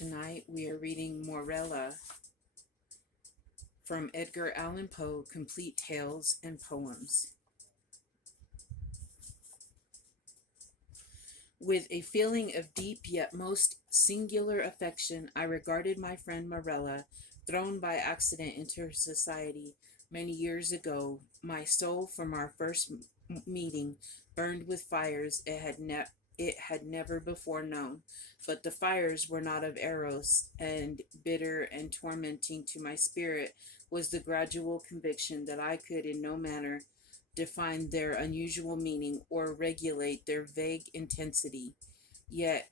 Tonight we are reading Morella from Edgar Allan Poe, Complete Tales and Poems. With a feeling of deep yet most singular affection, I regarded my friend Marella, thrown by accident into her society many years ago. My soul, from our first meeting, burned with fires it had never before known. But the fires were not of Eros, and bitter and tormenting to my spirit was the gradual conviction that I could in no manner define their unusual meaning or regulate their vague intensity. Yet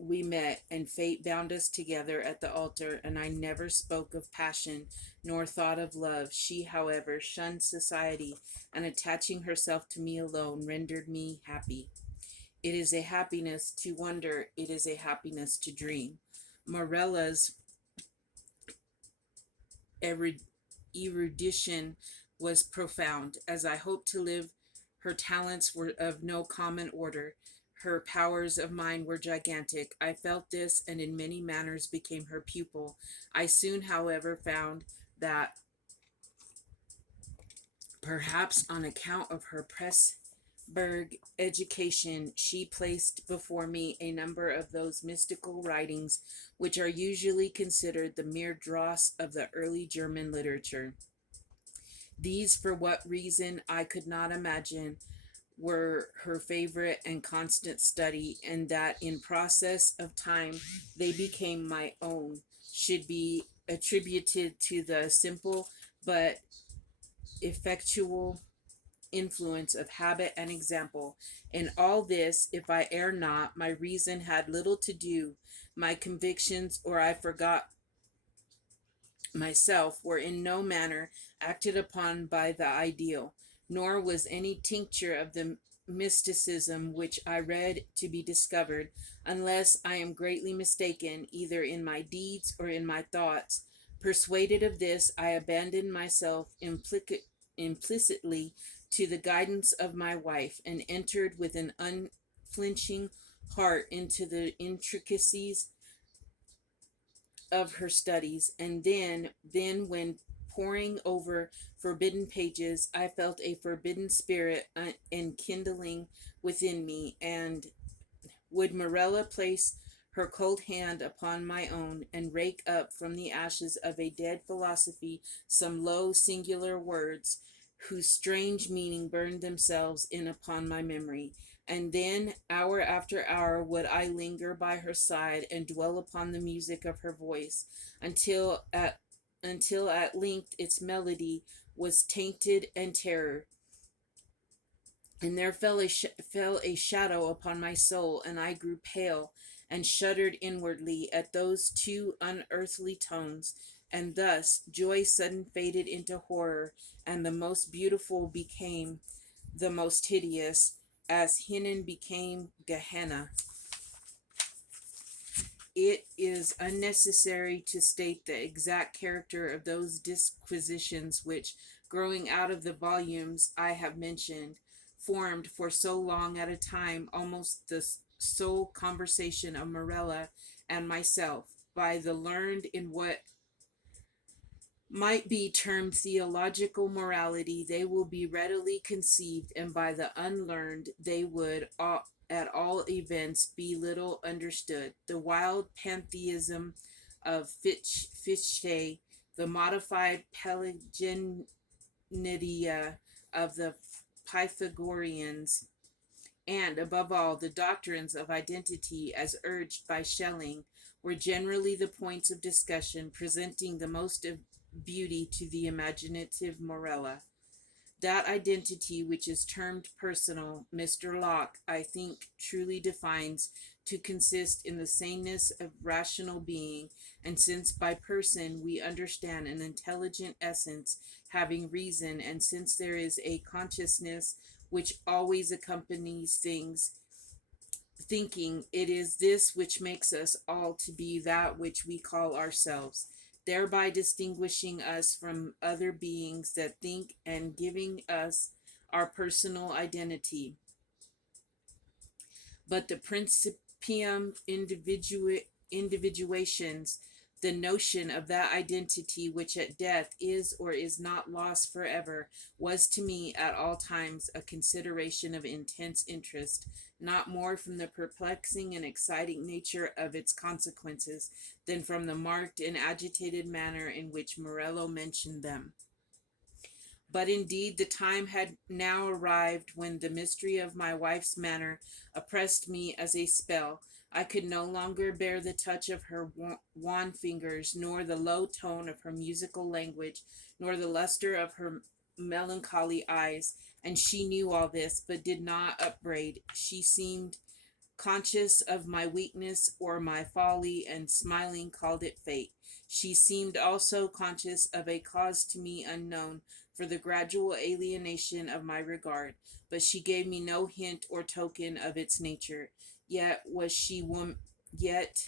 we met, and fate bound us together at the altar, and I never spoke of passion nor thought of love. She, however, shunned society, and attaching herself to me alone rendered me happy. It is a happiness to wonder, it is a happiness to dream. Morella's erudition was profound. As I hoped to live, her talents were of no common order. Her powers of mind were gigantic. I felt this, and in many manners became her pupil. I soon, however, found that, perhaps on account of her Pressburg education, she placed before me a number of those mystical writings which are usually considered the mere dross of the early German literature. These, for what reason I could not imagine, were her favorite and constant study, and that in process of time they became my own, should be attributed to the simple but effectual influence of habit and example. In all this, if I err not, my reason had little to do. My convictions, or I forgot myself, were in no manner acted upon by the ideal, nor was any tincture of the mysticism which I read to be discovered, unless I am greatly mistaken, either in my deeds or in my thoughts. Persuaded of this, I abandoned myself implicitly to the guidance of my wife, and entered with an unflinching heart into the intricacies of her studies. And then when poring over forbidden pages, I felt a forbidden spirit enkindling within me. And would Morella place her cold hand upon my own, and rake up from the ashes of a dead philosophy some low singular words, whose strange meaning burned themselves in upon my memory. And then, hour after hour, would I linger by her side and dwell upon the music of her voice, until at length its melody was tainted and terror, and there fell a shadow upon my soul, and I grew pale and shuddered inwardly at those two unearthly tones. And thus joy sudden faded into horror, and the most beautiful became the most hideous, as Hinnon became Gehenna. It is unnecessary to state the exact character of those disquisitions which, growing out of the volumes I have mentioned, formed for so long at a time almost the sole conversation of Morella and myself. By the learned in what might be termed theological morality, they will be readily conceived, and by the unlearned they would, at all events, be little understood. The wild pantheism of Fichte, the modified Pelagianism of the Pythagoreans, and, above all, the doctrines of identity as urged by Schelling, were generally the points of discussion, presenting the most of beauty to the imaginative Morella. That identity which is termed personal, Mr. Locke, I think, truly defines to consist in the saneness of rational being, and since by person we understand an intelligent essence having reason, and since there is a consciousness which always accompanies thinking, it is this which makes us all to be that which we call ourselves, thereby distinguishing us from other beings that think, and giving us our personal identity. But the principium individuations, the notion of that identity which at death is or is not lost forever, was to me at all times a consideration of intense interest, not more from the perplexing and exciting nature of its consequences than from the marked and agitated manner in which Morello mentioned them. But indeed, the time had now arrived when the mystery of my wife's manner oppressed me as a spell. I could no longer bear the touch of her wan fingers, nor the low tone of her musical language, nor the luster of her melancholy eyes. And she knew all this, but did not upbraid. She seemed conscious of my weakness or my folly, and smiling called it fate. She seemed also conscious of a cause to me unknown for the gradual alienation of my regard, but she gave me no hint or token of its nature. Yet was she woman. Yet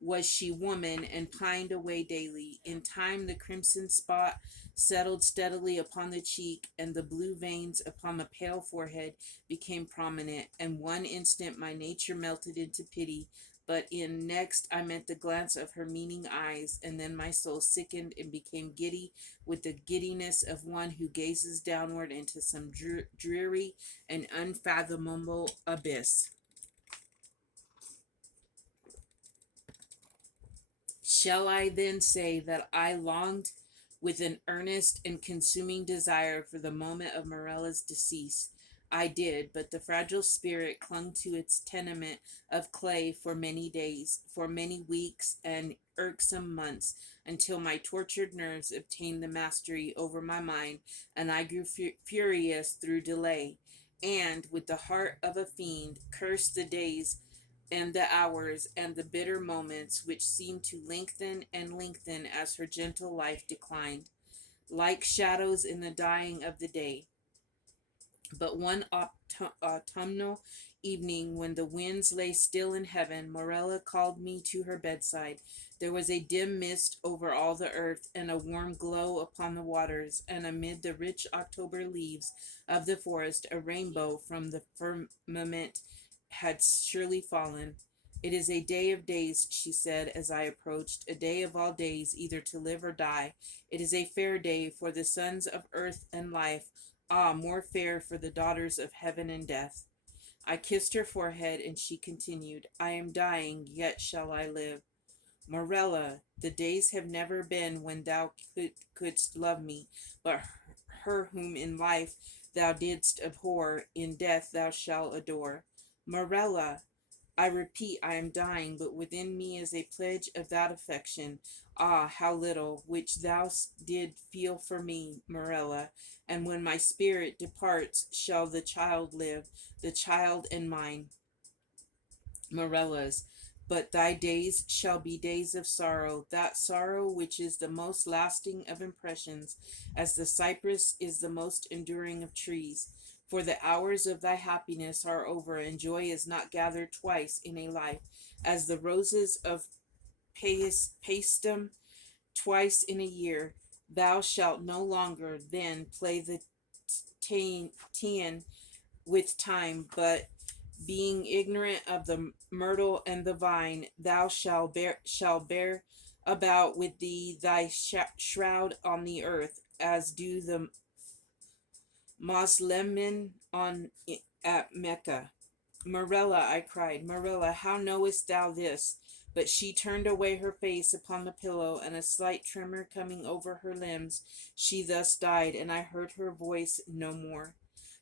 was she woman, and pined away daily. In time, the crimson spot settled steadily upon the cheek, and the blue veins upon the pale forehead became prominent, and one instant my nature melted into pity, but in next I met the glance of her meaning eyes, and then my soul sickened and became giddy with the giddiness of one who gazes downward into some dreary and unfathomable abyss. Shall I then say that I longed with an earnest and consuming desire for the moment of Morella's decease? I did, but the fragile spirit clung to its tenement of clay for many days, for many weeks and irksome months, until my tortured nerves obtained the mastery over my mind, and I grew furious through delay, and, with the heart of a fiend, cursed the days and the hours and the bitter moments which seemed to lengthen and lengthen as her gentle life declined, like shadows in the dying of the day. But one autumnal evening, when the winds lay still in heaven, Morella called me to her bedside. There was a dim mist over all the earth, and a warm glow upon the waters, and amid the rich October leaves of the forest, a rainbow from the firmament had surely fallen. It is a day of days, she said as I approached, a day of all days, either to live or die. It is a fair day for the sons of earth and life, ah, more fair for the daughters of heaven and death. I kissed her forehead, and she continued, I am dying, yet shall I live. Morella, the days have never been when thou couldst love me, but her whom in life thou didst abhor, in death thou shalt adore. Morella, I repeat, I am dying, but within me is a pledge of that affection, ah, how little, which thou did feel for me, Morella, and when my spirit departs shall the child live, the child and mine, Morella's. But thy days shall be days of sorrow, that sorrow which is the most lasting of impressions, as the cypress is the most enduring of trees. For the hours of thy happiness are over, and joy is not gathered twice in a life, as the roses of Paestum twice in a year. Thou shalt no longer then play the Tian with time, but being ignorant of the myrtle and the vine, thou shall bear about with thee thy shroud on the earth, as do the Moslemin at Mecca. Marella, I cried, Marella, how knowest thou this? But she turned away her face upon the pillow, and a slight tremor coming over her limbs, she thus died, and I heard her voice no more.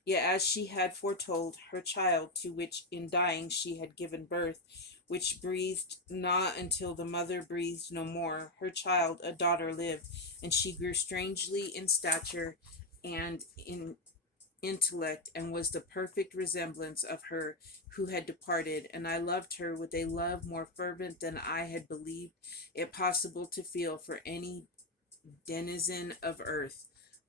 Yet as she had foretold, her child, to which in dying she had given birth, which breathed not until the mother breathed no more, her child, a daughter, lived, and she grew strangely in stature and in intellect, and was the perfect resemblance of her who had departed, and I loved her with a love more fervent than I had believed it possible to feel for any denizen of earth.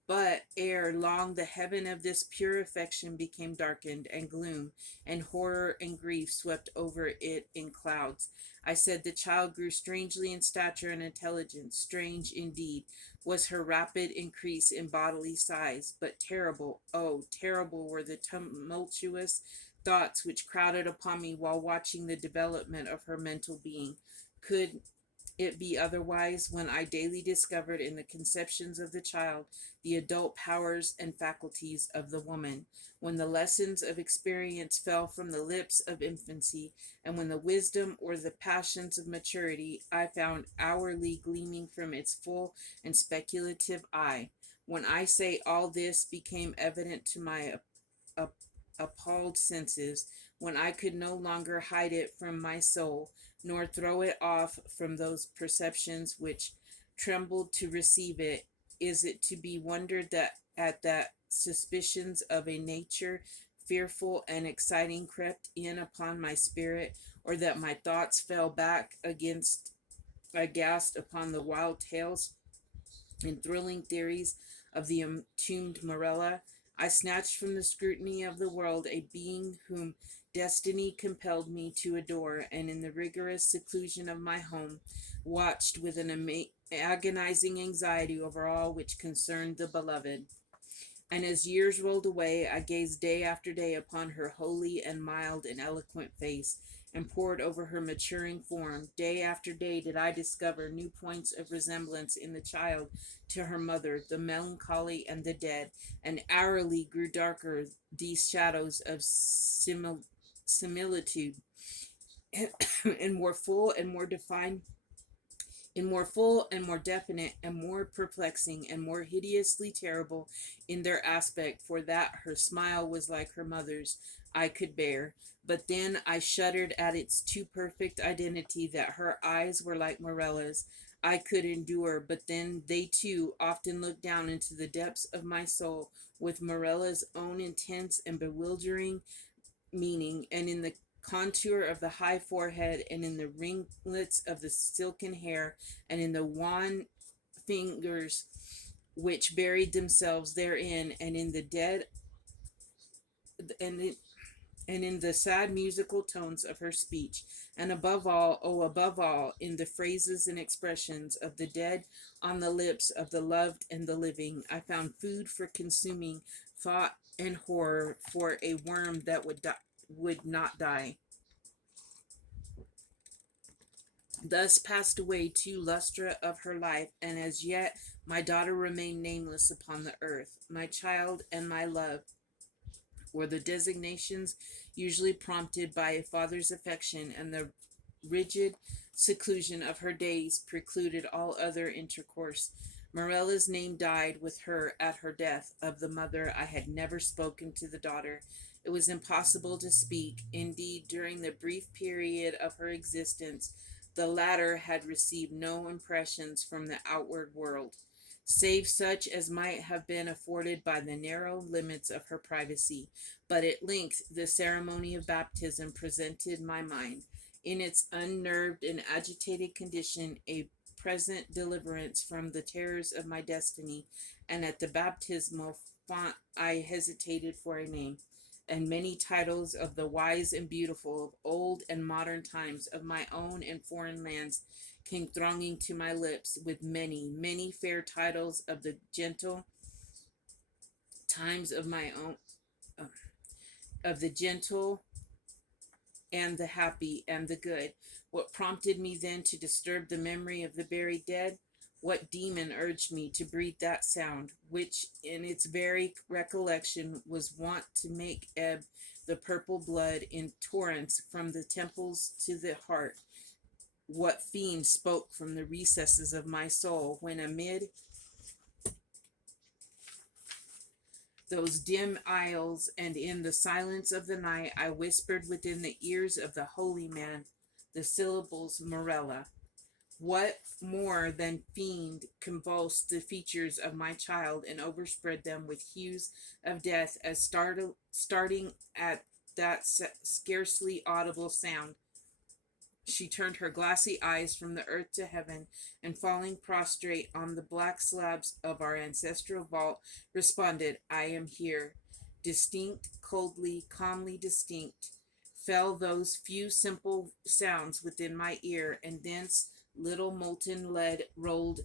But ere long the heaven of this pure affection became darkened, and gloom and horror and grief swept over it in clouds. I said the child grew strangely in stature and intelligence. Strange, indeed, was her rapid increase in bodily size, but terrible, oh, terrible were the tumultuous thoughts which crowded upon me while watching the development of her mental being. Could it be otherwise when I daily discovered in the conceptions of the child the adult powers and faculties of the woman, when the lessons of experience fell from the lips of infancy, and when the wisdom or the passions of maturity I found hourly gleaming from its full and speculative eye? When I say all this became evident to my appalled senses, when I could no longer hide it from my soul, nor throw it off from those perceptions which trembled to receive it, is it to be wondered that at that suspicions of a nature fearful and exciting crept in upon my spirit, or that my thoughts fell back against aghast upon the wild tales and thrilling theories of the entombed Morella? I snatched from the scrutiny of the world a being whom destiny compelled me to adore, and in the rigorous seclusion of my home, watched with an agonizing anxiety over all which concerned the beloved. And as years rolled away, I gazed day after day upon her holy and mild and eloquent face, and pored over her maturing form. Day after day did I discover new points of resemblance in the child to her mother, the melancholy and the dead, and hourly grew darker these shadows of similitude, and more full and more defined in more full and more definite and more perplexing and more hideously terrible in their aspect, for that her smile was like her mother's, I could bear. But then I shuddered at its too perfect identity, that her eyes were like Morella's. I could endure, but then they too often looked down into the depths of my soul with Morella's own intense and bewildering meaning, and in the contour of the high forehead, and in the ringlets of the silken hair, and in the wan fingers which buried themselves therein, and in the dead and in, and in the sad musical tones of her speech, and above all, oh above all, in the phrases and expressions of the dead on the lips of the loved and the living, I found food for consuming thought and horror for a worm that would not die. Thus passed away 2 lustra of her life, and as yet my daughter remained nameless upon the earth. My child and my love were the designations usually prompted by a father's affection, and the rigid seclusion of her days precluded all other intercourse. Morella's name died with her at her death. Of the mother I had never spoken to the daughter. It was impossible to speak. Indeed, during the brief period of her existence, the latter had received no impressions from the outward world, save such as might have been afforded by the narrow limits of her privacy. But at length the ceremony of baptism presented my mind, in its unnerved and agitated condition, a present deliverance from the terrors of my destiny, and at the baptismal font I hesitated for a name, and many titles of the wise and beautiful of old and modern times, of my own and foreign lands, came thronging to my lips, with many, many fair titles of the gentle times of my own, uh, of the gentle and the happy and the good. What prompted me then to disturb the memory of the buried dead? What demon urged me to breathe that sound, which in its very recollection was wont to make ebb the purple blood in torrents from the temples to the heart? What fiend spoke from the recesses of my soul, when amid those dim aisles and in the silence of the night I whispered within the ears of the holy man the syllables Morella? What more than fiend convulsed the features of my child and overspread them with hues of death, as starting at that scarcely audible sound, she turned her glassy eyes from the earth to heaven, and falling prostrate on the black slabs of our ancestral vault, responded, I am here. Distinct, coldly, calmly distinct, fell those few simple sounds within my ear, and thence little molten lead rolled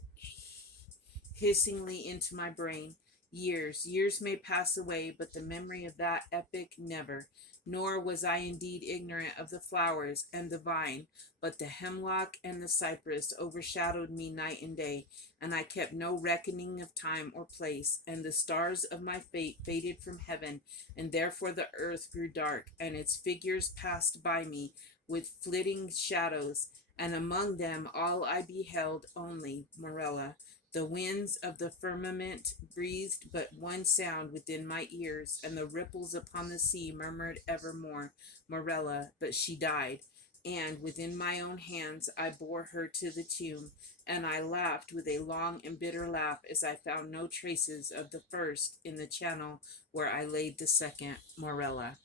hissingly into my brain. Years may pass away, but the memory of that epoch never. Nor was I indeed ignorant of the flowers and the vine, but the hemlock and the cypress overshadowed me night and day, and I kept no reckoning of time or place, and the stars of my fate faded from heaven, and therefore the earth grew dark, and its figures passed by me with flitting shadows, and among them all I beheld only Morella. The winds of the firmament breathed but one sound within my ears, and the ripples upon the sea murmured evermore, Morella, but she died. And within my own hands I bore her to the tomb, and I laughed with a long and bitter laugh as I found no traces of the first in the channel where I laid the second, Morella.